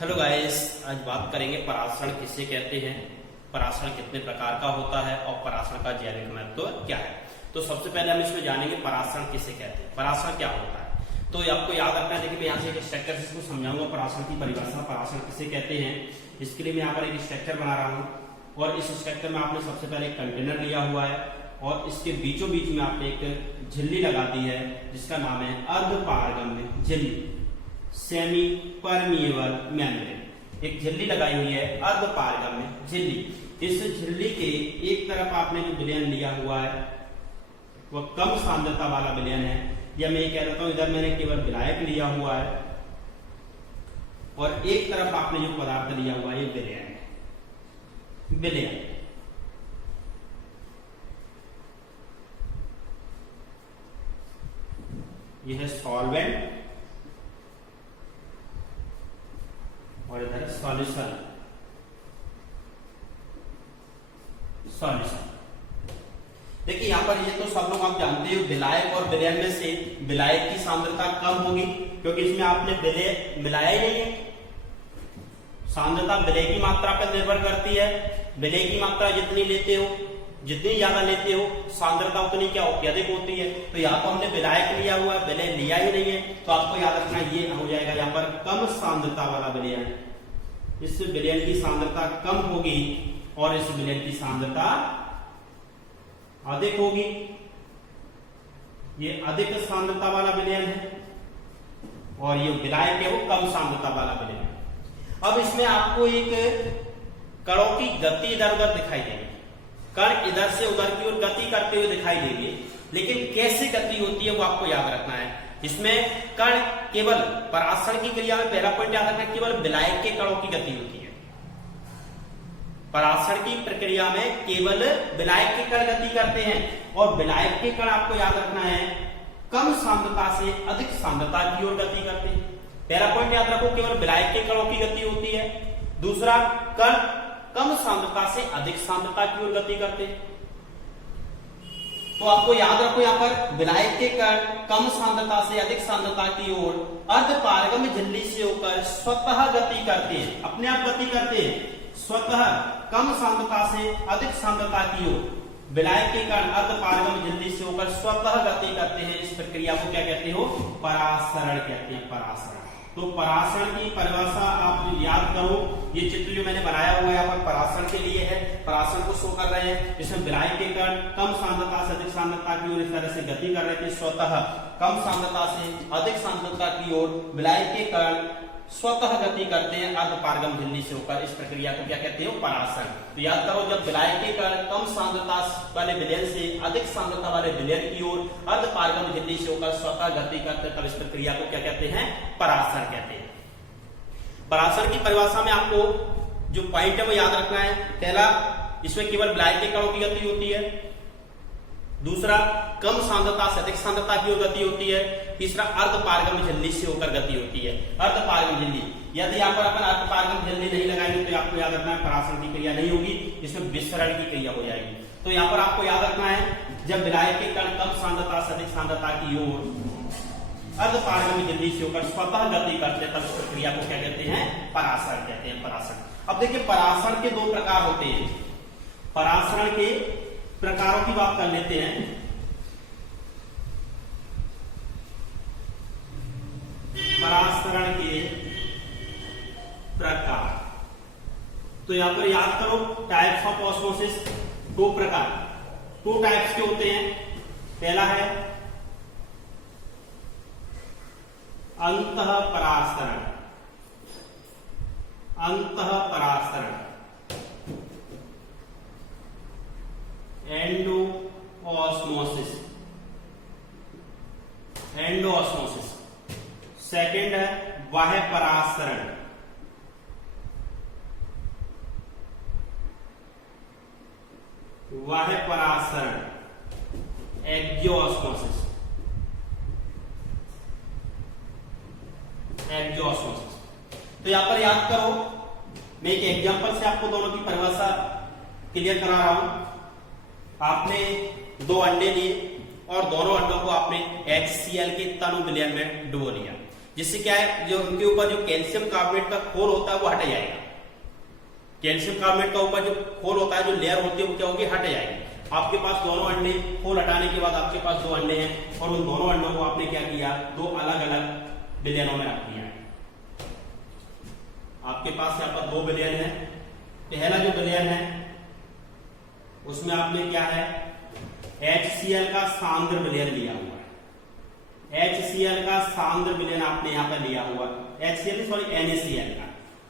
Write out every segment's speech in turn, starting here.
Hello guys, आज बात करेंगे परासरण किसे कहते हैं, परासरण कितने प्रकार का होता है और परासरण का जैविक महत्व क्या है। तो सबसे पहले हम इसमें जानेंगे परासरण किसे कहते हैं, परासरण क्या होता है। तो ये आपको याद रखना है। देखिए मैं यहाँ से एक स्ट्रक्चर से इसको समझाऊंगा परासरण की परिभाषा, परासरण किसे कहते हैं। इसके लिए मैं यहाँ पर एक स्ट्रक्चर बना रहा हूँ और इस स्ट्रक्चर में आपने सबसे पहले एक कंटेनर लिया हुआ है और इसके बीचों बीच में आपने एक झिल्ली लगा दी है जिसका नाम है अर्धपारगम्य झिल्ली, सेमी परमिएबल मेम्ब्रेन। एक झिल्ली लगाई हुई है अर्धपारगम्य झिल्ली। इस झिल्ली के एक तरफ आपने जो विलयन लिया हुआ है वह कम सांद्रता वाला विलयन है, या मैं ये कह देता हूं इधर मैंने केवल विलायक लिया हुआ है और एक तरफ आपने जो पदार्थ लिया हुआ है ये विलयन है, विलयन। यह है सॉल्वेंट और इधर सॉल्यूशन, सॉल्यूशन। देखिए यहाँ पर ये तो सब लोग आप जानते हो, विलायक और विलयन में से विलायक की सांद्रता कम होगी क्योंकि इसमें आपने विलय मिलाया ही नहीं है। सांद्रता विलय की मात्रा पर निर्भर करती है। विलय की मात्रा जितनी लेते हो, जितनी ज्यादा लेते हो, सांद्रता उतनी क्या होती है, अधिक होती है। तो यहाँ तो हमने विलायक लिया हुआ है, विलय लिया ही नहीं है, तो आपको याद रखना ये हो जाएगा यहाँ पर कम सांद्रता वाला विलयन। इस विलयन की सांद्रता कम होगी और इस विलयन की सांद्रता अधिक होगी। ये अधिक सांद्रता वाला विलयन है और ये विलायक है वो कम सांद्रता वाला विलयन है। अब इसमें आपको एक कणों की गति इधर उधर दिखाई देगी, कण इधर से उधर की ओर गति करते हुए दिखाई देंगे, लेकिन कैसे गति होती है वो आपको याद रखना है। इसमें कण केवल परासरण की क्रिया में पहला पॉइंट याद रखना, केवल विलायक के कणों की गति होती है। परासरण की प्रक्रिया में केवल विलायक के कण गति करते हैं और विलायक के कण आपको याद रखना है कम सांद्रता से अधिक सांद्रता की ओर गति करते हैं। पहला पॉइंट याद रखो, केवल विलायक के कणों की गति होती है। दूसरा, कण कम सांद्रता से अधिक सांद्रता की ओर गति करते हैं। तो आपको याद रखो यहाँ पर विलायक के कण कम सांद्रता से अधिक सांद्रता की ओर अर्धपारगम्य झिल्ली से होकर स्वतः गति करते हैं, अपने आप गति करते हैं। स्वतः कम सांद्रता से अधिक सांद्रता की ओर विलायक के कण अर्धपारगम्य झिल्ली से होकर स्वतः गति करते हैं। इस प्रक्रिया को क्या कहते हो, परासरण कहते हैं, परासरण। तो परासरण की परिभाषा आप याद करो। ये चित्र जो मैंने बनाया हुआ है यहाँ पर परासरण के लिए है, परासरण को शो कर रहे हैं। इसमें विलायक के कण कम सांद्रता से अधिक सांद्रता की ओर इस तरह से गति कर रहे थे, स्वतः कम सांद्रता से अधिक सांद्रता की ओर विलायक के कण स्वतः गति करते हैं अर्धपारगम्य झिल्ली से होकर। इस प्रक्रिया को क्या कहते हो, परासरण। तो याद करो, जब विलायक के कण कम सांद्रता वाले विलयन से अधिक सांद्रता वाले विलयन की ओर अर्धपारगम्य झिल्ली से होकर स्वतः गति करते हैं, तब इस प्रक्रिया को क्या कहते हैं, परासरण कहते हैं। परासरण की परिभाषा में आपको जो पॉइंट है वो याद रखना है। पहला, इसमें केवल विलायक के कणों की गति होती है। दूसरा, कम सांद्रता से अधिक सांद्रता की ओर गति होती है। तीसरा, अर्धपारगम्य झिल्ली से होकर गति होती है, अर्धपारगम्य झिल्ली। यदि यहाँ पर अपन अर्धपारगम्य झिल्ली नहीं लगाएंगे तो आपको याद रखना है परासरण की क्रिया नहीं होगी, इसमें विसरण की क्रिया हो जाएगी। तो यहाँ पर आपको याद रखना है, जब विलायक के कण कम सांद्रता से अधिक सांद्रता की ओर अर्धपारगम्य झिल्ली से होकर स्वतः गति करते हैं, तब इस प्रक्रिया को क्या कहते हैं, परासरण कहते हैं, परासरण। अब देखिए परासरण के दो प्रकार होते हैं। परासरण के प्रकारों की बात कर लेते हैं। परासरण के प्रकार, तो यहां पर याद करो टाइप्स ऑफ ऑस्मोसिस, दो प्रकार, टू टाइप्स के होते हैं। पहला है अंतः परासरण, अंतः परासरण, endo osmosis, endo osmosis. Second है बाह्य परासरण, बाह्य परासरण, एक्जियोस्मोसिस, एक्जियोस्मोसिस। तो यहां पर याद करो, मैं एक एग्जांपल से आपको दोनों की परिभाषा क्लियर करा रहा हूं। आपने दो अंडे लिए और दोनों अंडों को आपने HCl के तनु विलयन में डुबो लिया। जिससे क्या है, जो उनके ऊपर जो कैल्शियम कार्बोनेट का खोल होता है वो हट जाएगा। कैल्शियम कार्बोनेट का ऊपर जो खोल होता है, जो लेयर होती है, वो क्या होगी, हट जाएगी। आपके पास दोनों अंडे, खोल हटाने के बाद आपके पास 2 अंडे हैं, और उन दोनों अंडों को आपने क्या किया, 2 अलग अलग विलयनों में रख दिया है। आपके पास यहाँ पर 2 विलयन है। पहला जो विलयन है उसमें आपने क्या है, HCl का सांद्र विलयन लिया हुआ है। HCl का सांद्र विलयन आपने यहाँ पर लिया हुआ है। HCl सॉरी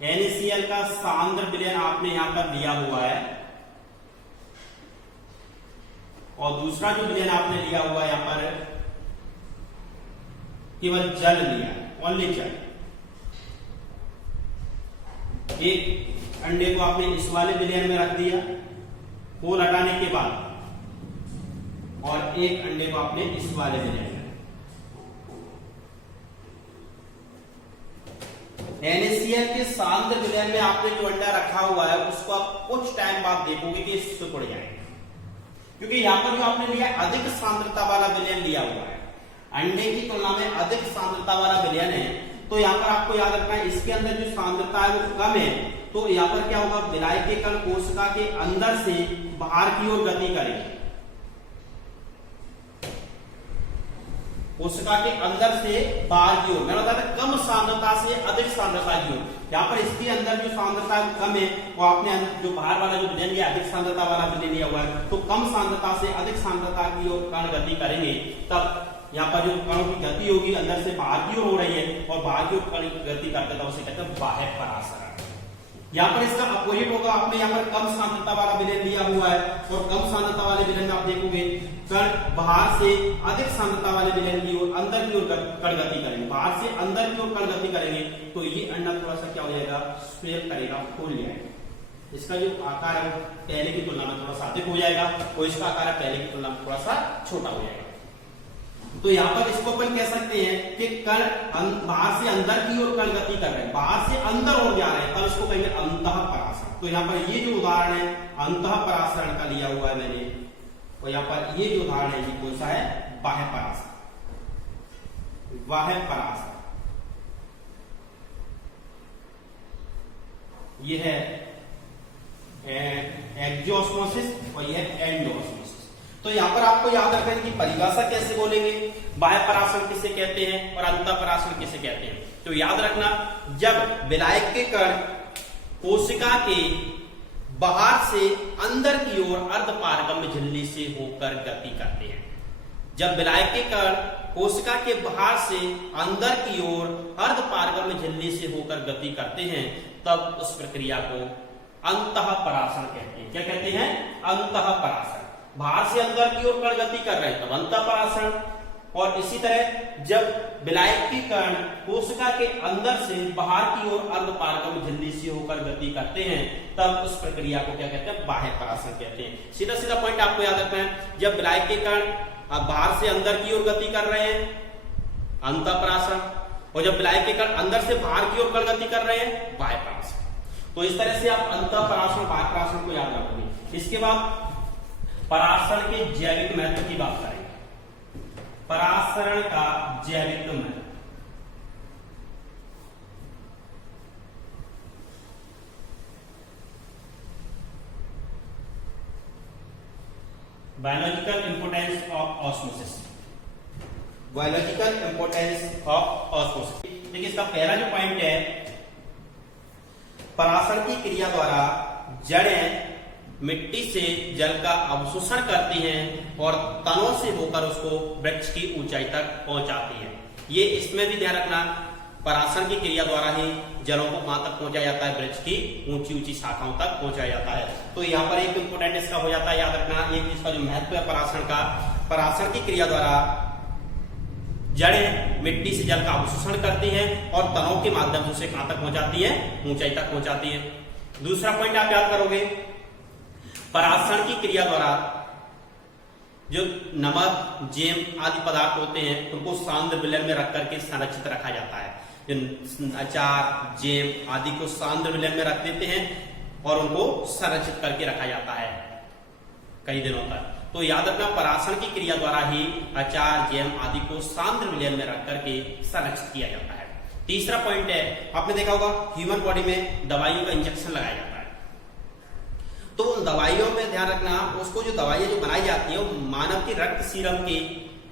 NaCl का सांद्र विलयन आपने यहाँ पर लिया हुआ है। और दूसरा जो विलयन आपने लिया हुआ है यहाँ पर केवल जल लिया है, ओनली जल। एक अंडे को आपने इस वाले विलयन में रख दिया खोल हटाने के बाद, और एक अंडे को आपने इस वाले विलयन में। NaCl के सांद्र विलयन में आपने जो अंडा रखा हुआ है उसको आप कुछ टाइम बाद देखोगे कि इससे सिकुड़ जाएगा, क्योंकि यहाँ पर जो आपने लिया अधिक सांद्रता वाला विलयन लिया हुआ है, अंडे की तुलना में अधिक सांद्रता वाला विलयन है। तो यहाँ पर आपको याद रखना है, इसके अंदर जो सांद्रता है वो कम है, तो यहाँ पर क्या होगा, विलायक के कण कोशिका के अंदर से बाहर की ओर गति करेंगे। कोशिका के अंदर से बाहर की ओर, मैंने बताया कम सांद्रता से अधिक सांद्रता की ओर। यहाँ पर इसके अंदर जो सांद्रता कम है, वो आपने जो बाहर वाला जो विलयन लिया अधिक सांद्रता वाला विलयन लिया हुआ है, तो कम सांद्रता से अधिक सांद्रता की ओर कण गति करेंगे। तब यहाँ पर जो कणों की गति होगी अंदर से बाहर की ओर हो रही है, और बाहर की ओर कण गति करते हैं, उसे कहते हैं बाह्य परासरण। यहाँ पर इसका अपोजिट होगा, आपने यहाँ पर कम सांद्रता वाला विलयन लिया हुआ है, और कम सांद्रता वाले विलयन में आप देखोगे कण बाहर से अधिक सांद्रता वाले विलयन की ओर अंदर की ओर कण गति करेंगे, बाहर से अंदर की ओर कण गति करेंगे, तो ये अंडा थोड़ा सा क्या हो जाएगा, स्वेल करेगा, फूल जाएगा। इसका जो आकार है पहले की तुलना में थोड़ा सा अधिक हो जाएगा, और इसका आकार पहले की तुलना में थोड़ा सा छोटा हो जाएगा। तो यहाँ पर इसको अपन कह सकते हैं कि कण बाहर से अंदर की ओर कण गति कर रहे हैं, बाहर से अंदर ओर जा रहे हैं, तब इसको कहेंगे अंतःपरासरण। तो यहाँ पर ये जो उदाहरण है अंतःपरासरण का लिया हुआ है मैंने, और यहाँ पर ये जो उदाहरण है ये कौन सा है, बाह्य परासरण। बाह्य परासरण ये है एक्जियोस्मोसिस और ये एंडोस्मोसिस। तो यहाँ पर आपको याद रखने की परिभाषा कैसे बोलेंगे, बाह्य परासरण किसे कहते हैं और अंतःपरासरण किसे कहते हैं। तो याद रखना, जब विलायक के कण कोशिका के बाहर से अंदर की ओर अर्धपारगम्य झिल्ली से होकर गति करते हैं। जब विलायक के कण कोशिका के बाहर से अंदर की ओर अर्धपारगम्य झिल्ली से होकर गति करते हैं, तब उस प्रक्रिया को अंतःपरासरण कहते हैं। क्या कहते हैं, अंतःपरासरण। बाहर से अंदर की ओर कण गति कर रहे हैं तब अंतःपरासरण। और इसी तरह जब विलायक के कण कोशिका के अंदर से बाहर की ओर अर्धपारगम्य झिल्ली से होकर गति करते हैं, तब उस प्रक्रिया को क्या कहते हैं, बाह्य परासरण कहते हैं। सीधा सीधा पॉइंट आपको याद रखना है, जब विलायक के कण बाहर से अंदर की ओर गति कर रहे हैं अंतःपरासरण, और जब विलायक के कण अंदर से बाहर की ओर कण गति कर रहे हैं बाह्य परासरण। तो इस तरह से आप अंतःपरासरण बाह्य परासरण को याद रखोगे। इसके बाद परासरण के जैविक महत्व की बात करेंगे। परासरण का जैविक महत्व, biological importance of osmosis. Biological importance of osmosis. देखिए इसका पहला जो पॉइंट है, परासरण की क्रिया द्वारा जड़ें मिट्टी से जल का अवशोषण करती हैं और तनों से होकर उसको वृक्ष की ऊंचाई तक पहुंचाती हैं। ये इसमें भी ध्यान रखना, परासरण की क्रिया द्वारा ही जलों को कहां तक पहुंचाया जाता है, वृक्ष की ऊंची ऊंची शाखाओं तक पहुंचाया जाता है। तो यहाँ पर एक इंपोर्टेंट इसका हो जाता है, याद रखना, एक इसका जो महत्व है परासरण का, परासरण की क्रिया द्वारा जड़ें मिट्टी से जल का अवशोषण करती हैं और तनों के माध्यम से उसे कहां तक पहुंचाती है, ऊंचाई तक पहुंचाती है। दूसरा पॉइंट आप याद करोगे, परासरण की क्रिया द्वारा जो नमक, जेम आदि पदार्थ होते हैं उनको सांद्र विलयन में रख करके संरक्षित रखा जाता है। जो अचार, जेम आदि को सांद्र विलयन में रख देते हैं और उनको संरक्षित करके रखा जाता है कई दिनों तक। तो याद रखना, परासरण की क्रिया द्वारा ही अचार, जेम आदि को सांद्र विलयन में रख करके संरक्षित किया जाता है। तीसरा पॉइंट है, आपने देखा होगा ह्यूमन बॉडी में दवाइयों का इंजेक्शन लगाया जाता है, तो उन दवाइयों में ध्यान रखना, उसको जो दवाइयां जो बनाई जाती है वो मानव की रक्त सीरम की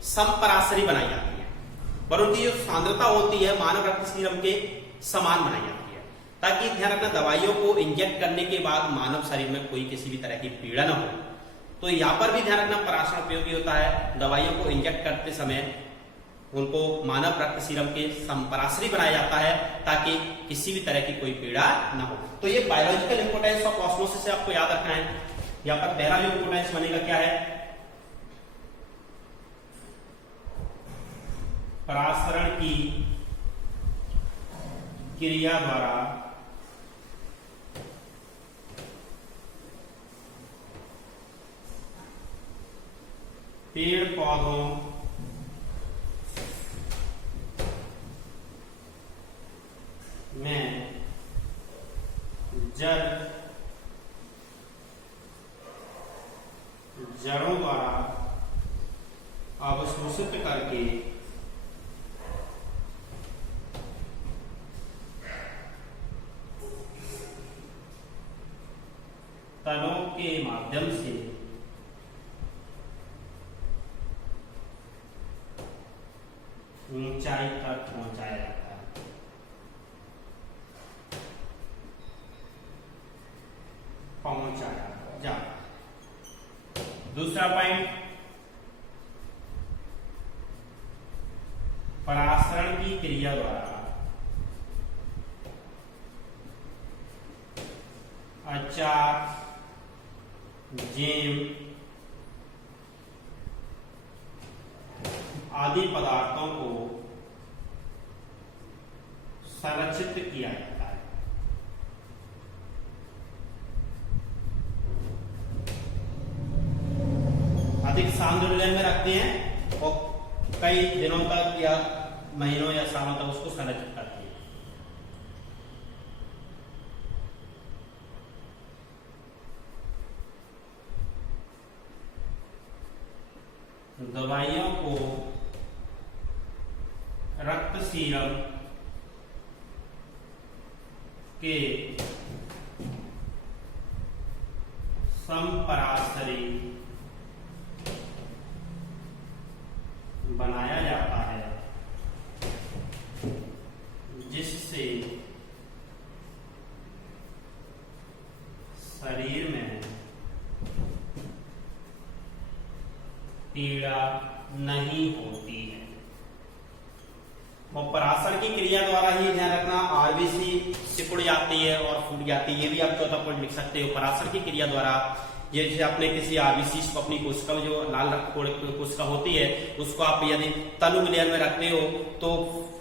समपराशरी बनाई जाती है, पर उनकी जो सांद्रता होती है मानव रक्त सीरम के समान बनाई जाती है, ताकि ध्यान रखना दवाइयों को इंजेक्ट करने के बाद मानव शरीर में कोई किसी भी तरह की पीड़ा न हो। तो यहाँ पर भी ध्यान रखना पराशरण उपयोगी होता है, दवाइयों को इंजेक्ट करते समय उनको मानव रक्त सीरम के समपराशरी बनाया जाता है ताकि किसी भी तरह की कोई पीड़ा ना हो। तो ये बायोलॉजिकल इंपोर्टेंस ऑफ ऑस्मोसिस से आपको याद रखना है। यहाँ पर पहला जो इंपोर्टेंस बनेगा क्या है, परासरण की क्रिया द्वारा पेड़ पौधों में जड़ों द्वारा अवशोषित करके तलों के माध्यम से ऊंचाई तक पहुंचाया जाता है। पहुंचाया जा। दूसरा पॉइंट, परासरण की क्रिया द्वारा अचार, जेम आदि पदार्थों को संरक्षित किया जाता है। अधिक सांद्र विलयन में रखते हैं और कई दिनों तक या महीनों या सालों तक उसको संरक्षित करते हैं। दवाइयों को रक्त सीरम के समपराशरी बनाया जाता है, जिससे शरीर में पीड़ा नहीं होती है। और परासरण की क्रिया द्वारा ही ध्यान रखना आरबीसी सिकुड़ जाती है और फूट जाती है, ये भी आप चौथा पॉइंट लिख सकते हो। परासरण की क्रिया द्वारा जैसे आपने किसी आरबीसी को अपनी कोशिका में जो लाल रक्त कोशिका होती है उसको आप यदि तनु विलयन में रखते हो तो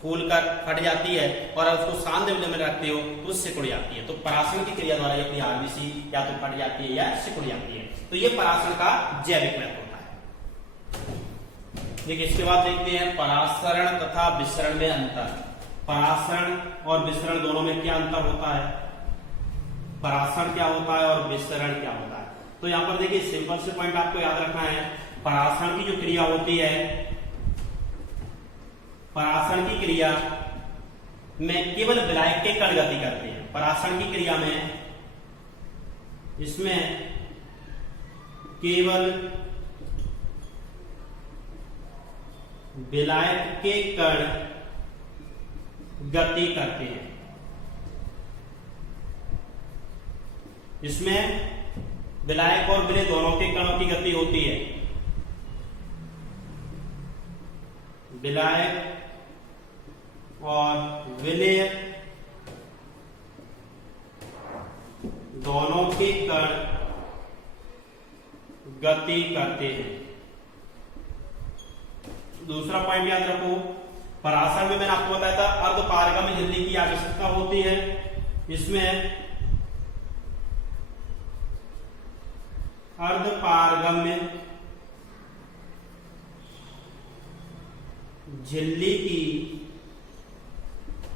फूल कर फट जाती है, और उसको सांद्र विलयन में रखते हो तो सिकुड़ जाती है। तो परासरण की क्रिया द्वारा अपनी आरबीसी या तो फट जाती है या सिकुड़ जाती है। तो ये परासरण का जैविक महत्व होता है। देखिए इसके बाद देखते हैं परासरण तथा विसरण में अंतर। परासरण और विसरण दोनों में क्या अंतर होता है, परासरण क्या होता है और विसरण क्या होता है। तो यहां पर देखिए सिंपल से पॉइंट आपको याद रखना है, परासरण की जो क्रिया होती है, परासरण की क्रिया में केवल विलायक के कण गति करते हैं। परासरण की क्रिया में इसमें केवल विलायक के कण गति करते हैं। इसमें विलायक और विलेय दोनों के कणों की गति होती है। विलायक और विलेय दोनों के कण गति करते हैं। दूसरा पॉइंट याद रखो, परासरण में मैंने आपको बताया था अर्धपारगम्य झिल्ली की आवश्यकता होती है। इसमें अर्धपारगम्य झिल्ली की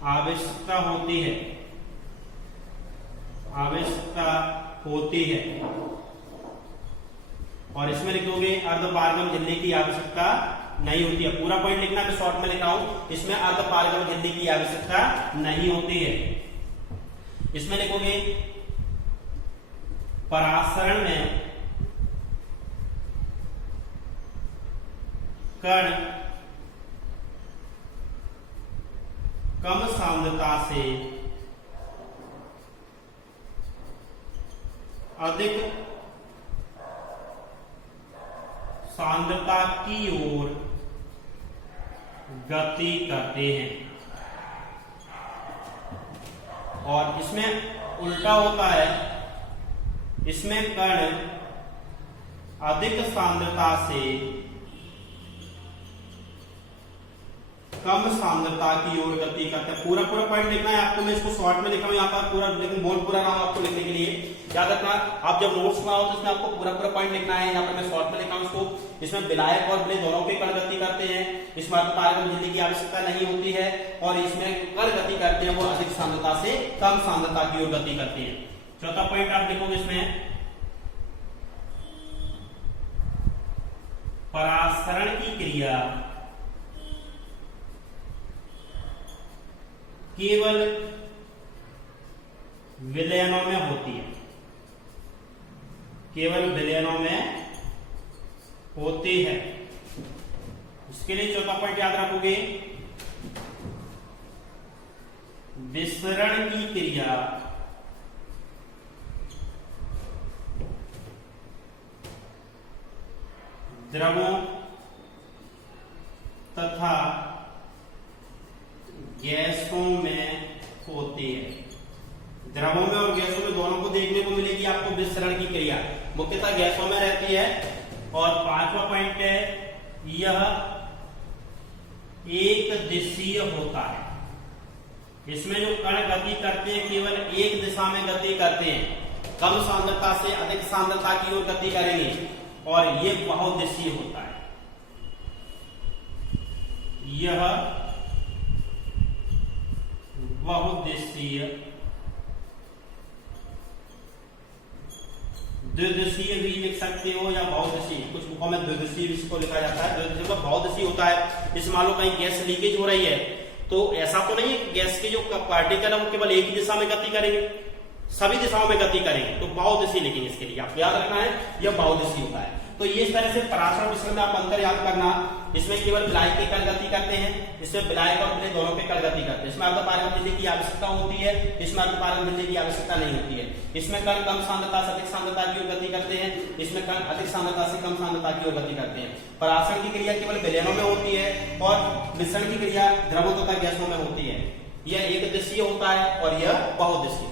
आवश्यकता होती है, और इसमें लिखोगे अर्धपारगम्य झिल्ली की आवश्यकता नहीं होती है। पूरा पॉइंट लिखना मैं शॉर्ट में लिख रहा हूं, इसमें अर्धपारगम झिल्ली की आवश्यकता नहीं होती है। इसमें लिखोगे परासरण में कण कम सांद्रता से अधिक सांद्रता की ओर गति करते हैं। और इसमें उल्टा होता है, इसमें कण अधिक सांद्रता से कम सांद्रता की ओर गति करते हैं। पूरा पॉइंट लिखना है आपको, मैं इसको शॉर्ट में लिखा हूं यहाँ पर पूरा, लेकिन बोर्ड पूरा रहा हूं आपको लिखने के लिए। याद रखना, आप जब नोट्स बनाओ तो इसमें आपको पूरा पॉइंट लिखना है। यहाँ पर मैं शॉर्ट में लिखा हूं इसको। इसमें विलायक और विलय दोनों के कण गति करते हैं, इसमें अर्धपारगम झिल्ली की आवश्यकता नहीं होती है। और इसमें कण गति करते हैं वो अधिक सांद्रता से कम सांद्रता की ओर गति करते हैं। चौथा पॉइंट आप लिखोगे इसमें परासरण की क्रिया केवल विलयनों में होती है, केवल विलयनों में होती है। इसके लिए चौथा पॉइंट याद रखोगे, विसरण की क्रिया द्रवों तथा गैसों में होती है। द्रवों में और गैसों में दोनों को देखने को मिलेगी आपको विसरण की क्रिया, मुख्यतः गैसों में रहती है। और पांचवा पॉइंट है, यह एक दिशीय होता है। इसमें जो कण गति करते हैं केवल एक दिशा में गति करते हैं, कम सांद्रता से अधिक सांद्रता की ओर गति करेंगे, और ये बहुदिशीय होता है। यह बहुदिशीय, द्विदिशीय भी लिख सकते हो या बहुदिशीय, कुछ बुकों में द्विदिशीय भी इसको लिखा जाता है। द्विदिशीय का बहुदिशीय होता है। इस मान लो कहीं गैस लीकेज हो रही है तो ऐसा तो नहीं है गैस के जो पार्टिकल है वो केवल एक ही दिशा में गति करेंगे, सभी दिशाओं में गति करेंगे, तो बहुदिशीय लिखेंगे। इसके लिए आपको याद रखना है यह बहुदिशीय होता है। तो ये इस तरह से परासरण मिश्रण में आप अंतर याद करना। इसमें केवल विलायक के कण गति करते हैं, इसमें विलायक और विलय दोनों के कण गति करते हैं। इसमें अर्धपारगम झिल्ली की आवश्यकता होती है, इसमें अर्धपारगम झिल्ली की आवश्यकता नहीं होती है। इसमें कण कम सांद्रता से अधिक सांद्रता की ओर गति करते हैं, इसमें कण अधिक सांद्रता से कम सांद्रता की ओर गति करते हैं। परासरण की क्रिया केवल विलयनों में होती है और मिश्रण की क्रिया द्रवों तथा गैसों में होती है। यह एक दिशीय होता है और यह बहुदिशीय।